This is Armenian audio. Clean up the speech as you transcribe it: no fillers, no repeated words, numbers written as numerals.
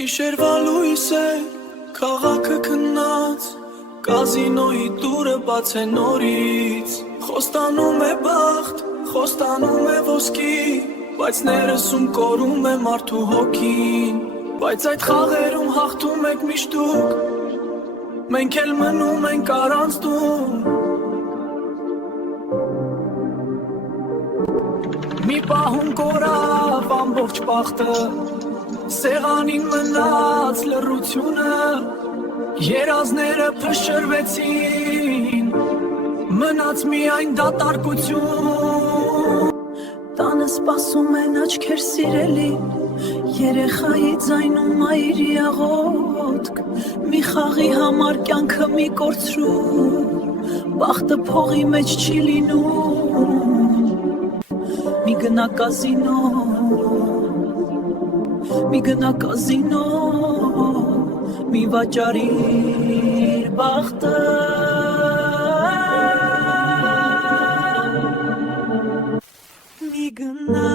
Իշերվա լույս է, քաղաքը քնած, կազինոյի դուրը բաց է նորից, խոստանում է բախտ, խոստանում է ոսկի, բայց ներսում կորում է մարդու հոգին, բայց այդ խաղերում հաղթում եք միշտ դուք, մենք էլ մնում ենք առանց դու։ Մի պահում կորավ ամբողջ բախտը, սեղանին մնաց լռությունը, երազները փշրվեցին, մնաց միայն դատարկություն։ Տանը սպասում են աչքեր սիրելի, երեխայի ձայնում մայրի աղոթք, մի խաղի համար կյանքը մի կորցրու, բախտը փողի մեջ չի լինում, մի գնա կազինո, մի գնա կազինո, մի վաճարիր բախտը, մի գնա